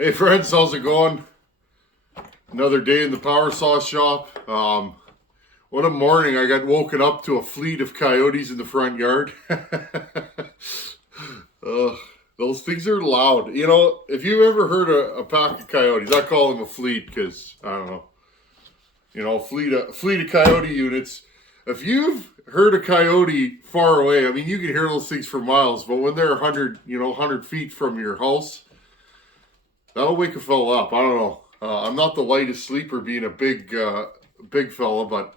Hey friends, how's it going? Another day in the power saw shop. What a morning. I got woken up to a fleet of coyotes in the front yard. uh, those things are loud. You know, if you ever heard a pack of coyotes, I call them a fleet because, I don't know, a fleet of coyote units. If you've heard a coyote far away, I mean, you can hear those things for miles, but when they're 100 feet from your house, that'll wake a fella up. I don't know. I'm not the lightest sleeper, being a big fella, but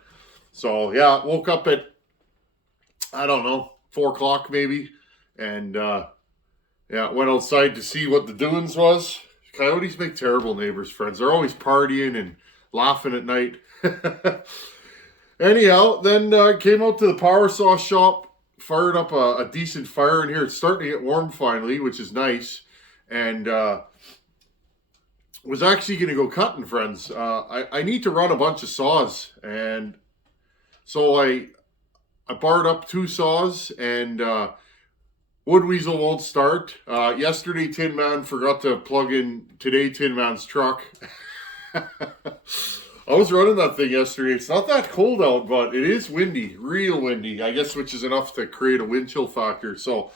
so yeah, woke up at, I don't know, 4 o'clock maybe, and yeah, went outside to see what the doings was. Coyotes make terrible neighbors, friends. They're always partying and laughing at night. Anyhow, then came out to the power saw shop, fired up a decent fire in here. It's starting to get warm finally, which is nice, and was actually going to go cutting, friends. I need to run a bunch of saws, and so I barred up 2 saws, and Wood Weasel won't start. Yesterday, Tin Man forgot to plug in today Tin Man's truck. I was running that thing yesterday. It's not that cold out, but it is windy, real windy, I guess, which is enough to create a wind chill factor. So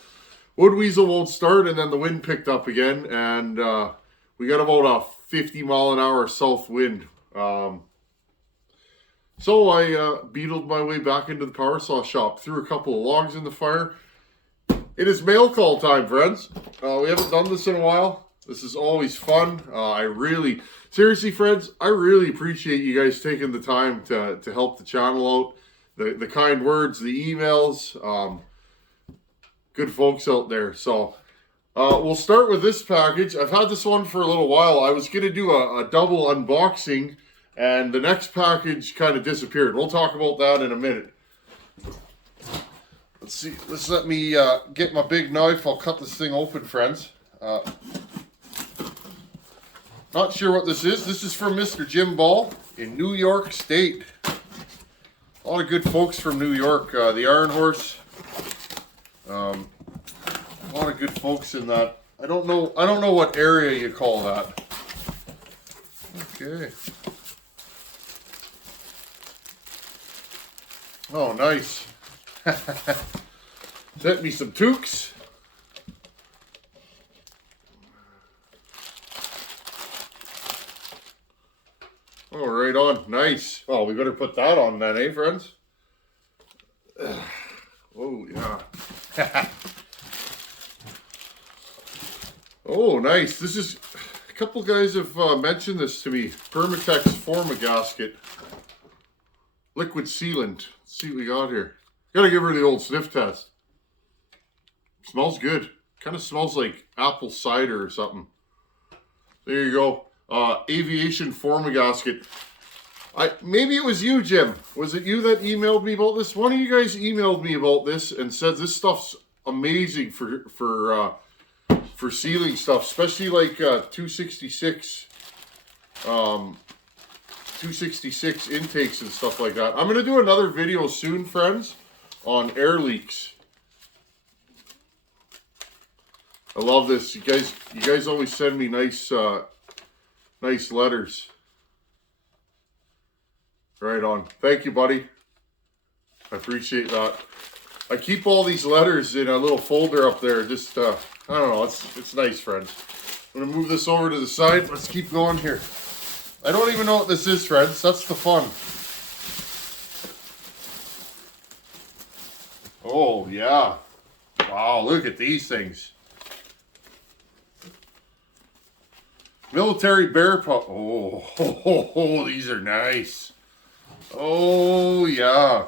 Wood Weasel won't start, and then the wind picked up again, and we got about a 50-mile-an-hour south wind. So I beetled my way back into the power saw shop, threw a couple of logs in the fire. It is mail call time, friends. We haven't done this in a while. This is always fun. Seriously, friends, I really appreciate you guys taking the time to help the channel out. The kind words, the emails, good folks out there. So we'll start with this package. I've had this one for a little while. I was going to do a double unboxing, and the next package kind of disappeared. We'll talk about that in a minute. Let's see. Let's let me get my big knife. I'll cut this thing open, friends. Not sure what this is. This is from Mr. Jim Ball in New York State. A lot of good folks from New York. The Iron Horse. A lot of good folks in that. I don't know what area you call that. Okay. Oh, nice. Sent me some toques. Oh, right on. Nice. Well, we better put that on then, eh, friends? Oh, yeah. Oh, nice. This is, a couple guys have mentioned this to me. Permatex Formagasket. Liquid sealant. Let's see what we got here. Gotta give her the old sniff test. Smells good. Kind of smells like apple cider or something. There you go. Aviation Formagasket. Maybe it was you, Jim. Was it you that emailed me about this? One of you guys emailed me about this and said this stuff's amazing for sealing stuff, especially like 266 intakes and stuff like that. I'm gonna do another video soon, friends, on air leaks. I love this. You guys always send me nice letters. Right on. Thank you, buddy. I appreciate that. I keep all these letters in a little folder up there. Just, I don't know. It's nice, friends. I'm going to move this over to the side. Let's keep going here. I don't even know what this is, friends. That's the fun. Oh, yeah. Wow, look at these things. Military bear paw. Oh, these are nice. Oh, yeah.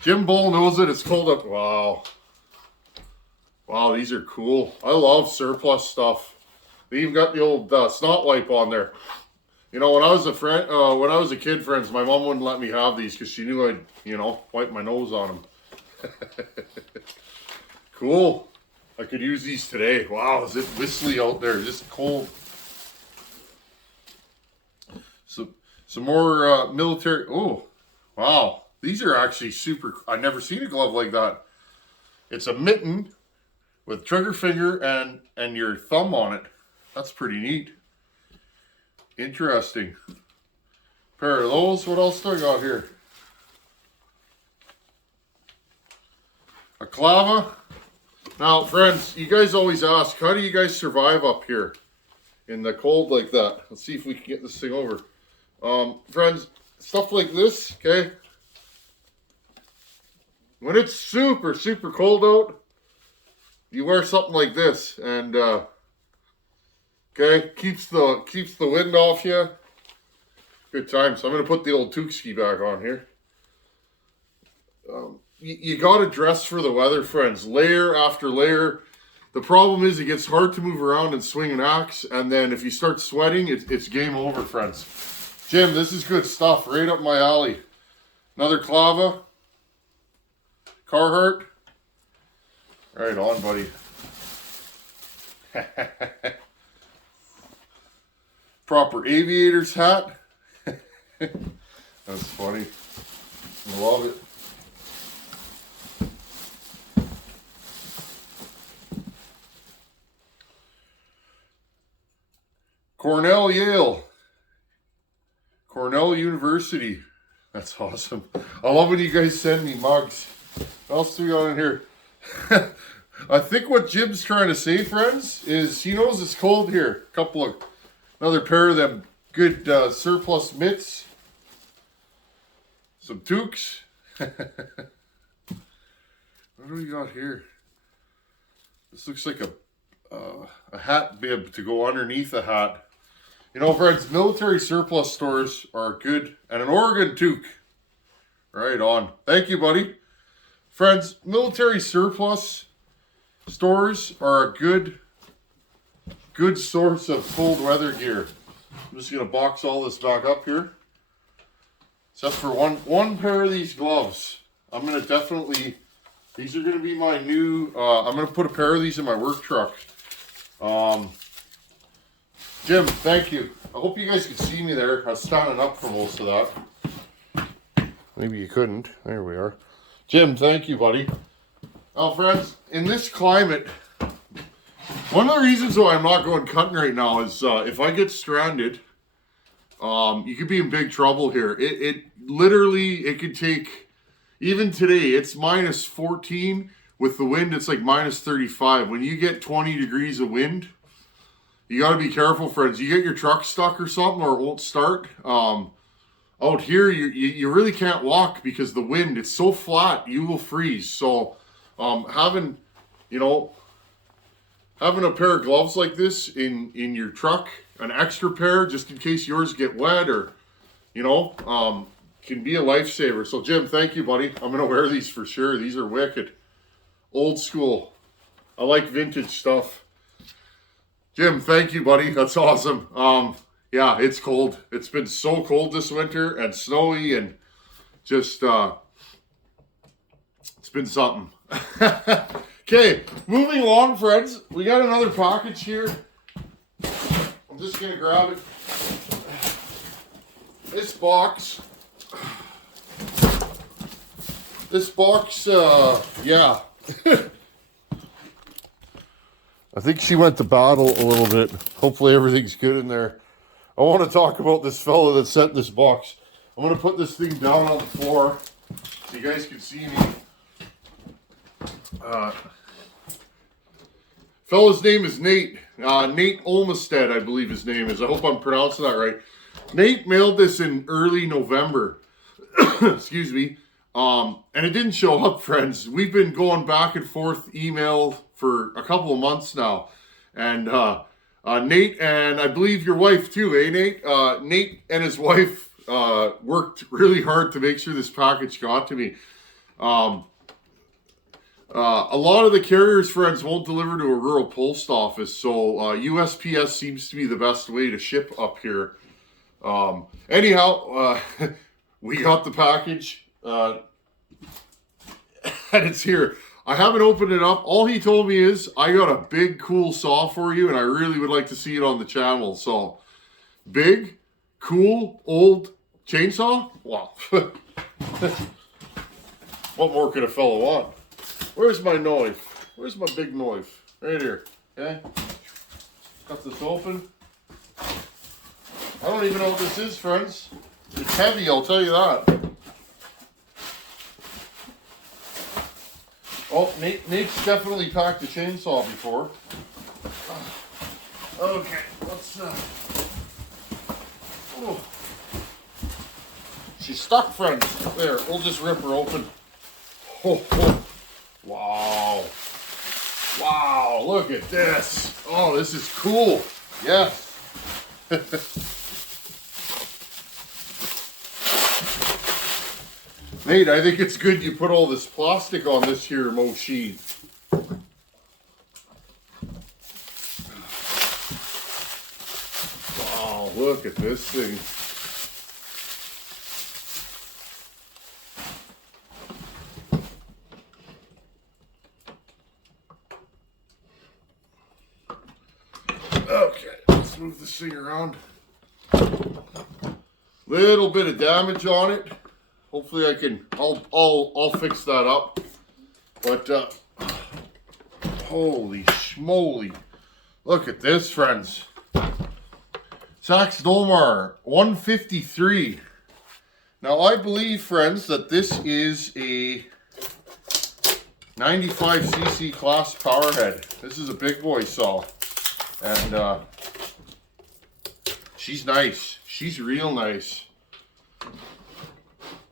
Jim Bull knows it. It's called up. Wow. Wow, these are cool. I love surplus stuff. They even got the old snot wipe on there. You know, when I was a kid, friends, my mom wouldn't let me have these because she knew I'd, wipe my nose on them. Cool. I could use these today. Wow, is it whistly out there? Just cold. So, some more military. Oh, wow. These are actually super. I've never seen a glove like that. It's a mitten with trigger finger and your thumb on it. That's pretty neat. Interesting. Pair of those. What else do I got here? A clava. Now, friends, you guys always ask, how do you guys survive up here in the cold like that? Let's see if we can get this thing over. Friends, stuff like this, okay? When it's super, super cold out, you wear something like this, and okay, keeps the wind off you. Good time. So I'm gonna put the old toque ski back on here. You gotta dress for the weather, friends. Layer after layer. The problem is it gets hard to move around and swing an axe, and then if you start sweating, it's game over, friends. Jim, this is good stuff, right up my alley. Another clava. Carhartt. Right on, buddy. Proper aviator's hat. That's funny. I love it. Cornell, Yale. Cornell University. That's awesome. I love when you guys send me mugs. What else do we got in here? I think what Jim's trying to say, friends, is he knows it's cold here. Another pair of them good surplus mitts. Some toques. What do we got here? This looks like a hat bib to go underneath a hat. You know, friends, military surplus stores are good. And an Oregon toque. Right on. Thank you, buddy. Friends, military surplus stores are a good source of cold weather gear. I'm just going to box all this back up here. Except for one pair of these gloves. I'm going to definitely, these are going to be my new, I'm going to put a pair of these in my work truck. Jim, thank you. I hope you guys could see me there. I was standing up for most of that. Maybe you couldn't. There we are. Jim, thank you, buddy. Now, friends, in this climate, one of the reasons why I'm not going cutting right now is if I get stranded, you could be in big trouble here. It literally, it could take, even today, it's minus 14. With the wind, it's like minus 35. When you get 20 degrees of wind, you got to be careful, friends. You get your truck stuck or something, or it won't start. Out here, you really can't walk because the wind, it's so flat, you will freeze. So having a pair of gloves like this in your truck, an extra pair just in case yours get wet or, can be a lifesaver. So Jim, thank you, buddy. I'm going to wear these for sure. These are wicked. Old school. I like vintage stuff. Jim, thank you, buddy. That's awesome. Yeah, it's cold. It's been so cold this winter and snowy and just, it's been something. Okay, moving along, friends. We got another package here. I'm just going to grab it. This box, yeah. I think she went to battle a little bit. Hopefully everything's good in there. I want to talk about this fella that sent this box. I'm going to put this thing down on the floor so you guys can see me. Fella's name is Nate. Nate Olmsted, I believe his name is. I hope I'm pronouncing that right. Nate mailed this in early November. Excuse me. And it didn't show up, friends. We've been going back and forth email for a couple of months now. And Nate, and I believe your wife too, eh, Nate? Nate and his wife worked really hard to make sure this package got to me. A lot of the carriers, friends, won't deliver to a rural post office, so USPS seems to be the best way to ship up here. Anyhow, we got the package, and it's here. I haven't opened it up. All he told me is, I got a big, cool saw for you, and I really would like to see it on the channel. So, big, cool, old chainsaw? Wow. What more could a fella want? Where's my knife? Where's my big knife? Right here. Okay. Cut this open. I don't even know what this is, friends. It's heavy, I'll tell you that. Oh, Nate's definitely packed a chainsaw before. Okay, let's oh. She's stuck, friends. There, we'll just rip her open. Oh, oh. Wow. Wow, look at this. Oh, this is cool. Yes. Nate, I think it's good you put all this plastic on this here machine. Wow, look at this thing. Okay, let's move this thing around. Little bit of damage on it. Hopefully I can, I'll fix that up. But, holy schmoly. Look at this, friends. Sax Dolmar 153. Now I believe, friends, that this is a 95cc class power head. This is a big boy saw. And, she's nice. She's real nice.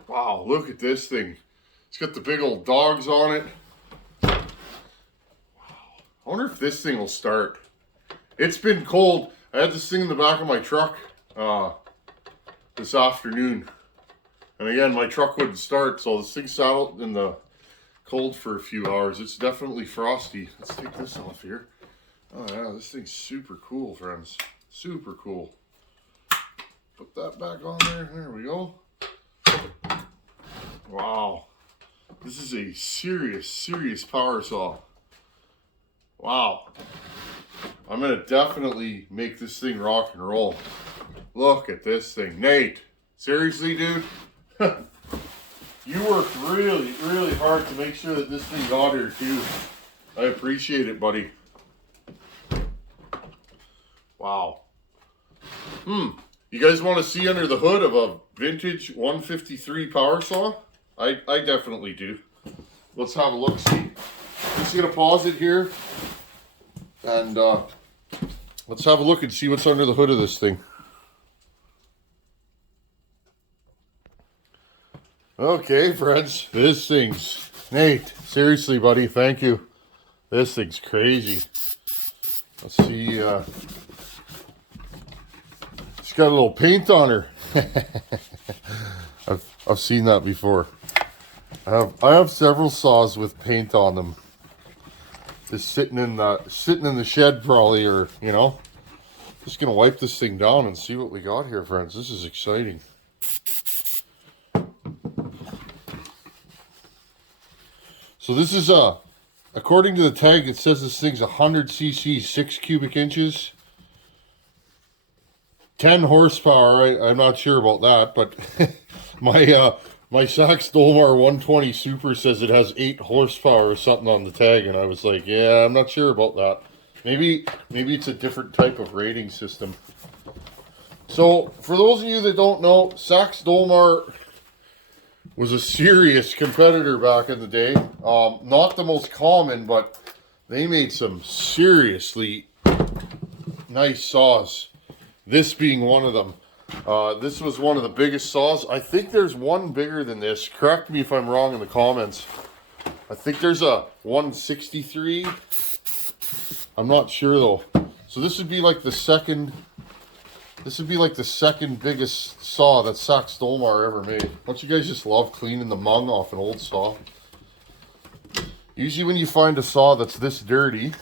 Wow, look at this thing. It's got the big old dogs on it. Wow. I wonder if this thing will start. It's been cold. I had this thing in the back of my truck this afternoon. And again, my truck wouldn't start, so this thing sat out in the cold for a few hours. It's definitely frosty. Let's take this off here. Oh yeah, this thing's super cool, friends. Super cool. Put that back on there. There we go. Wow. This is a serious power saw. Wow. I'm going to definitely make this thing rock and roll. Look at this thing. Nate, seriously, dude? You worked really hard to make sure that this thing got here, too. I appreciate it, buddy. Wow. You guys want to see under the hood of a vintage 153 power saw? I definitely do. Let's have a look, see. Just gonna pause it here. And let's have a look and see what's under the hood of this thing. Okay, friends. This thing's... Nate, seriously, buddy, thank you. This thing's crazy. Let's see... She's got a little paint on her. I've seen that before. I have several saws with paint on them. Just sitting in the shed probably, or you know. Just gonna wipe this thing down and see what we got here, friends. This is exciting. So this is according to the tag, it says this thing's 100cc, 6 cubic inches. 10 horsepower, I'm not sure about that, but my Sax Dolmar 120 Super says it has 8 horsepower or something on the tag, and I was like, yeah, I'm not sure about that. Maybe it's a different type of rating system. So, for those of you that don't know, Sax Dolmar was a serious competitor back in the day. Not the most common, but they made some seriously nice saws. This being one of them. This was one of the biggest saws. I think there's one bigger than this. Correct me if I'm wrong in the comments. I think there's a 163. I'm not sure though. So this would be like the second. This would be like the second biggest saw that Sax Dolmar ever made. Don't you guys just love cleaning the mung off an old saw? Usually when you find a saw that's this dirty,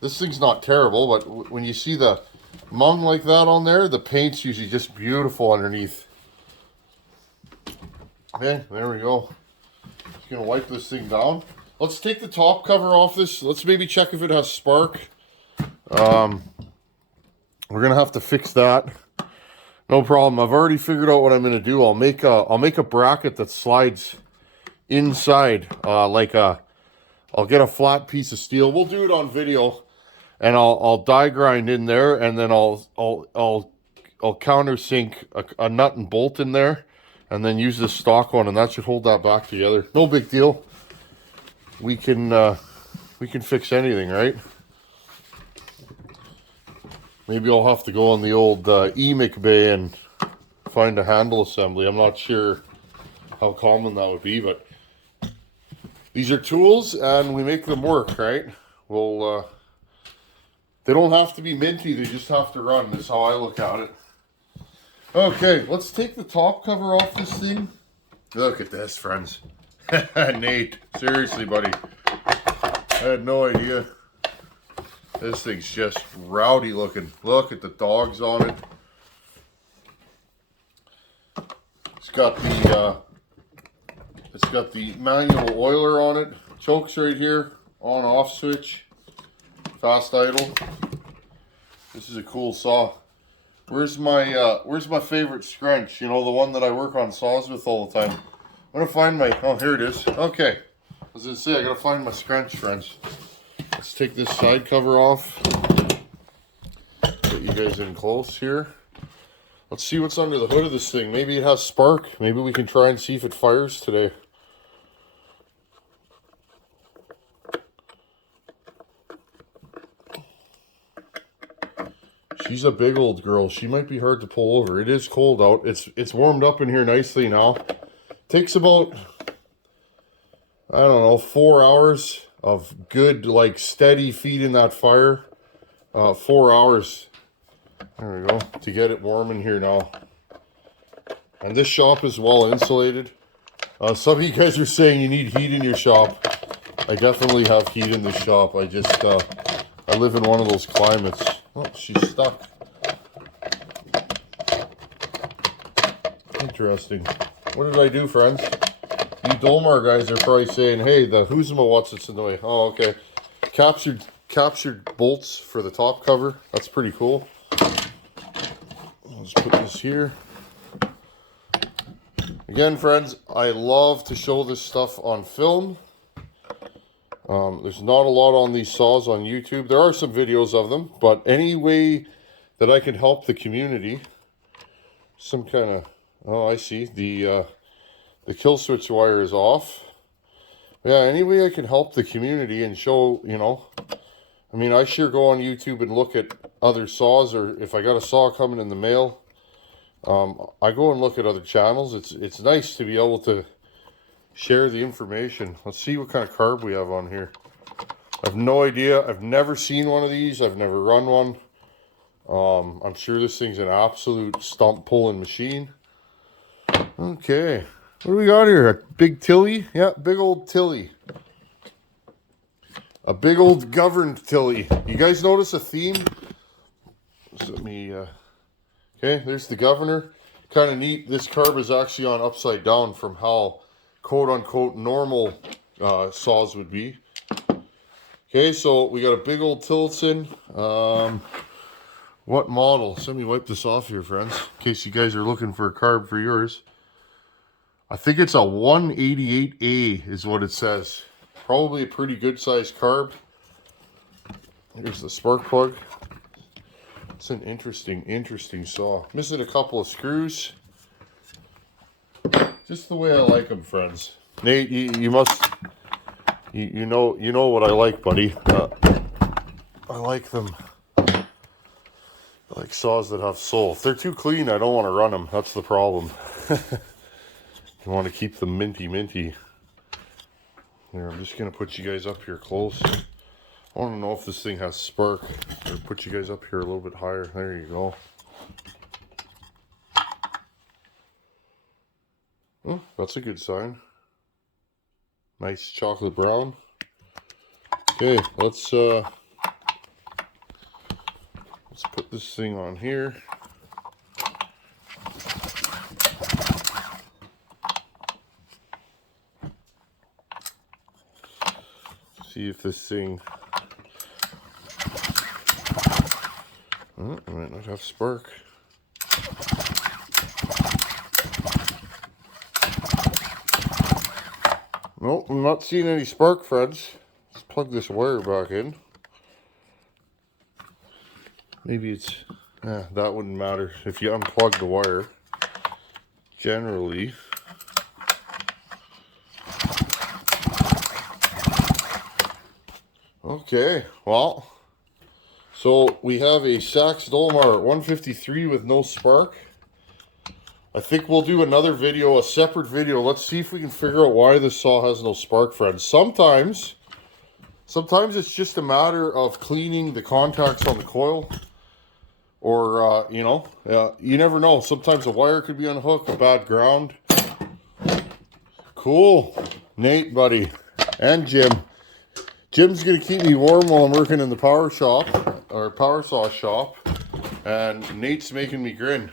this thing's not terrible, but when you see the mung like that on there, the paint's usually just beautiful underneath. Okay, there we go. Just gonna wipe this thing down. Let's take the top cover off this. Let's maybe check if it has spark. We're gonna have to fix that. No problem. I've already figured out what I'm gonna do. I'll make a bracket that slides inside, I'll get a flat piece of steel. We'll do it on video. and I'll die grind in there, and then I'll countersink a nut and bolt in there, and then use this stock one, and that should hold that back together. No big deal. We can fix anything, right? Maybe I'll have to go on the old e-McBay and find a handle assembly. I'm not sure how common that would be, but these are tools and we make them work, right? Well, they don't have to be minty, they just have to run. That's how I look at it. Okay, let's take the top cover off this thing. Look at this, friends. Nate, seriously, buddy. I had no idea. This thing's just rowdy looking. Look at the dogs on it. It's got the manual oiler on it. Chokes right here. On off switch. Fast idle. This is a cool saw. Where's my favorite scrunch? You know, the one that I work on saws with all the time. I'm gonna find my, oh, here it is. Okay. I was gonna say, I gotta find my scrunch, friends. Let's take this side cover off. Get you guys in close here. Let's see what's under the hood of this thing. Maybe it has spark. Maybe we can try and see if it fires today. She's a big old girl. She might be hard to pull over. It is cold out. It's warmed up in here nicely now. Takes about, I don't know, 4 hours of good, like, steady feeding that fire. 4 hours. There we go. To get it warm in here now. And this shop is well insulated. Some of you guys are saying you need heat in your shop. I definitely have heat in this shop. I just, I live in one of those climates. Oh, she's stuck. Interesting. What did I do, friends? You Dolmar guys are probably saying, hey, the Huzuma, what's it's in the way? Oh, okay. Captured bolts for the top cover. That's pretty cool. I'll just put this here. Again, friends, I love to show this stuff on film. There's not a lot on these saws on YouTube. There are some videos of them, but any way that I can help the community, some kind of, oh, I see, the kill switch wire is off. Yeah, any way I can help the community and show, you know, I mean, I sure go on YouTube and look at other saws, or if I got a saw coming in the mail, I go and look at other channels. It's nice to be able to share the information. Let's see what kind of carb we have on here. I have no idea. I've never seen one of these. I've never run one. I'm sure this thing's an absolute stump pulling machine. Okay. What do we got here? A big Tilly? Yeah, big old Tilly. A big old governed Tilly. You guys notice a theme? Just let me, okay, there's the governor. Kind of neat. This carb is actually on upside down from how quote-unquote normal saws would be. Okay, so we got a big old Tillotson. What model? So let me wipe this off here, friends, in case you guys are looking for a carb for yours. I think it's a 188A is what it says. Probably a pretty good sized carb. Here's the spark plug. It's an interesting saw. Missing a couple of screws. Just the way I like them, friends. Nate, you must, you know what I like, buddy. I like them. I like saws that have soul. If they're too clean, I don't want to run them. That's the problem. You want to keep them minty. Here, I'm just going to put you guys up here close. I want to know if this thing has spark. Or put you guys up here a little bit higher. There you go. Oh, that's a good sign. Nice chocolate brown. Okay, let's put this thing on here. See if this thing, oh, it might not have spark. Nope, I'm not seeing any spark, friends. Let's plug this wire back in. Maybe it's, that wouldn't matter if you unplug the wire. Generally, okay, well, so we have a Sachs Dolmar 153 with no spark. I think we'll do another video, a separate video. Let's see if we can figure out why this saw has no spark, friends. Sometimes it's just a matter of cleaning the contacts on the coil. Or, you know, you never know. Sometimes a wire could be unhooked, a bad ground. Cool. Nate, buddy, and Jim. Jim's going to keep me warm while I'm working in the power shop, or power saw shop. And Nate's making me grin.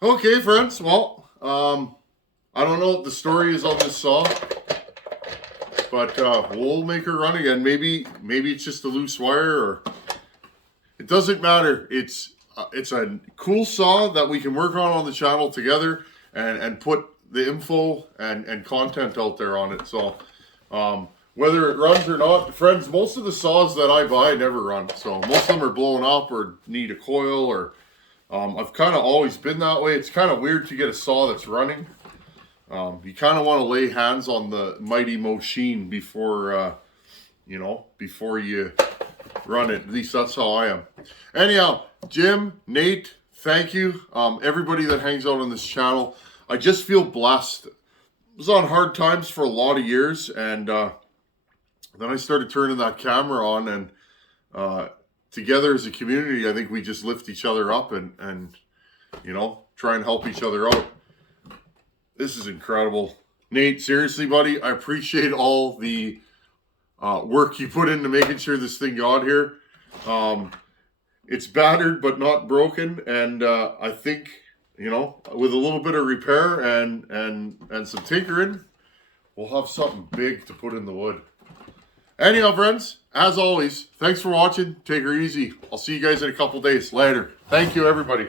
Okay, friends. Well, I don't know what the story is on this saw. But we'll make her run again. Maybe it's just a loose wire, or it doesn't matter. It's a cool saw that we can work on the channel together and put the info and content out there on it. So whether it runs or not, friends, most of the saws that I buy never run. So most of them are blown up or need a coil, or I've kind of always been that way. It's kind of weird to get a saw that's running. You kind of want to lay hands on the mighty machine before, you know, before you run it. At least that's how I am. Anyhow, Jim, Nate, thank you. Everybody that hangs out on this channel. I just feel blessed. I was on hard times for a lot of years, and then I started turning that camera on, and together as a community, I think we just lift each other up and you know, try and help each other out. This is incredible. Nate, seriously, buddy, I appreciate all the work you put into making sure this thing got here. It's battered but not broken, and I think, you know, with a little bit of repair and some tinkering, we'll have something big to put in the wood. Anyhow, friends, as always, thanks for watching. Take her easy. I'll see you guys in a couple days. Later. Thank you, everybody.